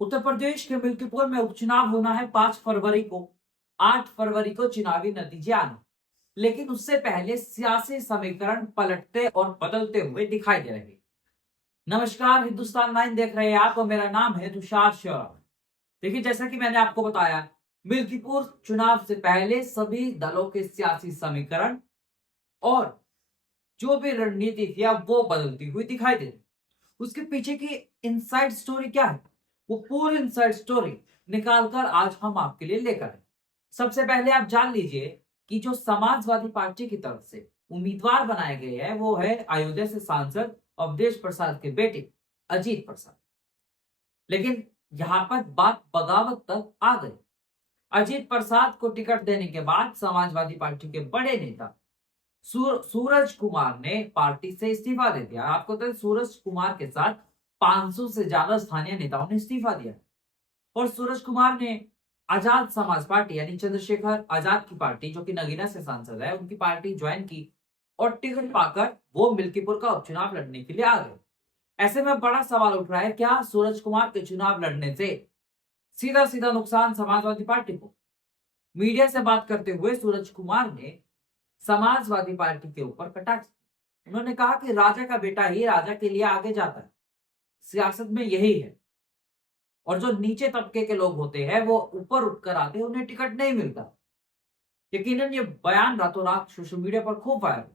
उत्तर प्रदेश के मिल्कीपुर में उपचुनाव होना है 5 फरवरी को। 8 फरवरी को चुनावी नतीजे आने, लेकिन उससे पहले सियासी समीकरण पलटते और बदलते हुए दिखाई दे रहे। नमस्कार, हिंदुस्तान 9 देख रहे हैं आप और मेरा नाम है तुषार शौरभ। देखिए, जैसा कि मैंने आपको बताया, मिल्कीपुर चुनाव से पहले सभी दलों के सियासी समीकरण और जो भी रणनीति थी अब वो बदलती हुई दिखाई दे रही। उसके पीछे की इनसाइड स्टोरी क्या है, वो पूरी इनसाइड स्टोरी निकालकर आज हम आपके लिए लेकर आए। सबसे पहले आप जान लीजिए कि जो समाजवादी पार्टी की तरफ से उम्मीदवार बनाए गए हैं वो है अयोध्या से सांसद अवधेश प्रसाद के बेटे अजीत प्रसाद। लेकिन यहाँ पर बात बगावत तक आ गई। अजीत प्रसाद को टिकट देने के बाद समाजवादी पार्टी के बड़े नेता सूरज कुमार ने पार्टी से इस्तीफा दे दिया। आपको तो सूरज कुमार के साथ 500 से ज्यादा स्थानीय नेताओं ने इस्तीफा दिया और सूरज कुमार ने आजाद समाज पार्टी यानी चंद्रशेखर आजाद की पार्टी, जो कि नगीना से सांसद है, उनकी पार्टी ज्वाइन की और टिकट पाकर वो मिल्कीपुर का उपचुनाव लड़ने के लिए आ गए। ऐसे में बड़ा सवाल उठ रहा है, क्या सूरज कुमार के चुनाव लड़ने से सीधा सीधा नुकसान समाजवादी पार्टी को? मीडिया से बात करते हुए सूरज कुमार ने समाजवादी पार्टी के ऊपर कटाक्ष। उन्होंने कहा कि राजा का बेटा ही राजा के लिए आगे जाता है, सियासत में यही है, और जो नीचे तबके के लोग होते हैं वो ऊपर उठकर आते हैं, उन्हें टिकट नहीं मिलता। यकीनन ये बयान रातों रात सोशल मीडिया पर खूब वायरल।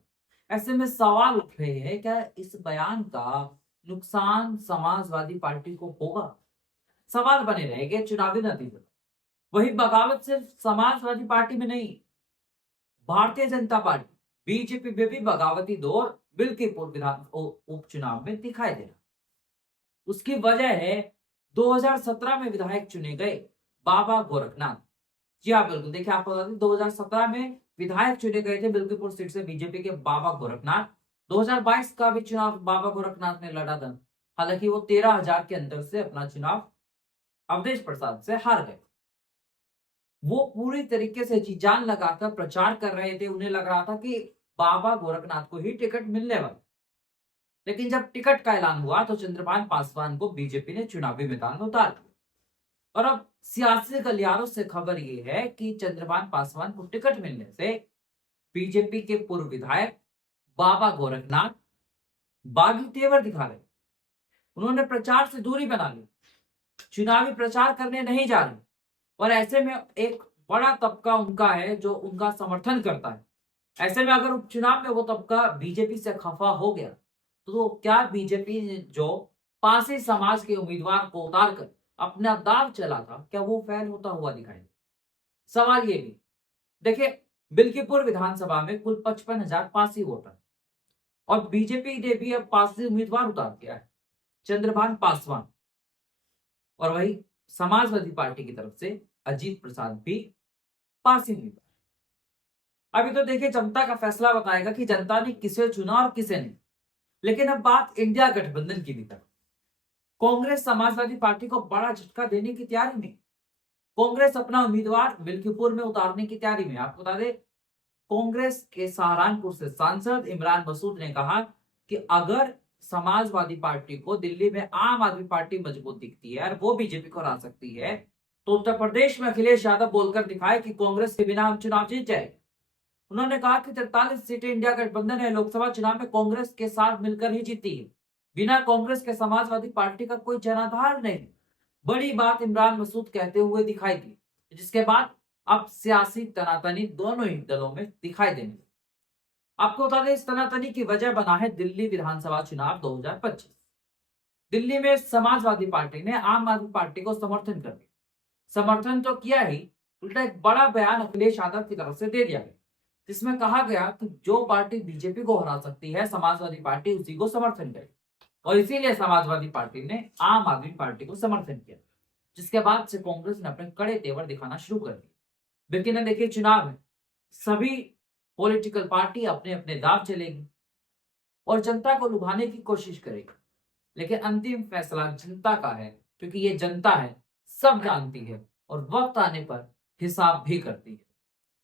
ऐसे में सवाल उठ रहे हैं, क्या इस बयान का नुकसान समाजवादी पार्टी को होगा? सवाल बने रहेंगे चुनावी नतीजे। वही बगावत सिर्फ समाजवादी पार्टी में नहीं, भारतीय जनता पार्टी बीजेपी में भी बगावती दौर मिल्कीपुर विधान उपचुनाव में दिखाई दे रहा। उसकी वजह है 2017 में विधायक चुने गए बाबा गोरखनाथ। जी हाँ, बिल्कुल। देखिए, आपको बता दें, 2017 में विधायक चुने गए थे मिल्कीपुर सीट से बीजेपी के बाबा गोरखनाथ। 2022 का भी चुनाव बाबा गोरखनाथ ने लड़ा था, हालांकि वो 13,000 के अंतर से अपना चुनाव अवधेश प्रसाद से हार गए। वो पूरी तरीके से जी जान लगाकर प्रचार कर रहे थे। उन्हें लग रहा था कि बाबा गोरखनाथ को ही टिकट मिलने वाला। लेकिन जब टिकट का ऐलान हुआ तो चंद्रभान पासवान को बीजेपी ने चुनावी मैदान में उतार दिया। और अब सियासी गलियारों से खबर ये है कि चंद्रभान पासवान को टिकट मिलने से बीजेपी के पूर्व विधायक बाबा गोरखनाथ बागी तेवर दिखा रहे। उन्होंने प्रचार से दूरी बना ली, चुनावी प्रचार करने नहीं जा रहे। और ऐसे में एक बड़ा तबका उनका है जो उनका समर्थन करता है। ऐसे में अगर उपचुनाव में वो तबका बीजेपी से खफा हो गया तो क्या बीजेपी ने जो पासी समाज के उम्मीदवार को उतारकर अपना दाव चला था, क्या वो फेल होता हुआ दिखाई? सवाल ये भी देखिए, बिल्कीपुर विधानसभा में कुल 55,000 पासी वोटर और बीजेपी ने भी अब पासी उम्मीदवार उतार दिया है, चंद्रभान पासवान। और वही समाजवादी पार्टी की तरफ से अजीत प्रसाद भी पासी उम्मीदवार। अभी तो देखिए, जनता का फैसला बताएगा कि जनता ने किसे चुना और किसे नहीं। लेकिन अब बात इंडिया गठबंधन की भी तरफ। कांग्रेस समाजवादी पार्टी को बड़ा झटका देने की तैयारी में। कांग्रेस अपना उम्मीदवार मिल्कीपुर में उतारने की तैयारी में। आपको बता दें, कांग्रेस के सहारनपुर से सांसद इमरान मसूद ने कहा कि अगर समाजवादी पार्टी को दिल्ली में आम आदमी पार्टी मजबूत दिखती है और वो बीजेपी को हरा सकती है, तो उत्तर प्रदेश में अखिलेश यादव बोलकर दिखाए कि कांग्रेस के बिना हम चुनाव जीत जाएंगे। उन्होंने कहा कि 43 सीटें इंडिया गठबंधन है, लोकसभा चुनाव में कांग्रेस के साथ मिलकर ही जीती है, बिना कांग्रेस के समाजवादी पार्टी का कोई जनाधार नहीं। बड़ी बात इमरान मसूद कहते हुए दिखाई दी, जिसके बाद अब सियासी तनातनी दोनों ही दलों में दिखाई देने लगी। आपको बता दें, इस तनातनी की वजह बना है दिल्ली विधानसभा चुनाव 2025। दिल्ली में समाजवादी पार्टी ने आम आदमी पार्टी को समर्थन कर दिया। समर्थन तो किया ही, उल्टा एक बड़ा बयान अखिलेश यादव की तरफ से दे दिया गया, जिसमें कहा गया कि जो पार्टी बीजेपी को हरा सकती है, समाजवादी पार्टी उसी को समर्थन करे। और इसीलिए समाजवादी पार्टी ने आम आदमी पार्टी को समर्थन किया, जिसके बाद से कांग्रेस ने अपने कड़े तेवर दिखाना शुरू कर दिए। लेकिन देखिए, चुनाव है, सभी पॉलिटिकल पार्टी अपने अपने दाव चलेगी और जनता को लुभाने की कोशिश करेगी। लेकिन अंतिम फैसला जनता का है, क्योंकि ये जनता है, सब जानती है और वक्त आने पर हिसाब भी करती है।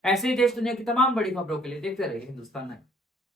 ऐसे ही देश दुनिया की तमाम बड़ी खबरों के लिए देखते रहिए हिंदुस्तान 9।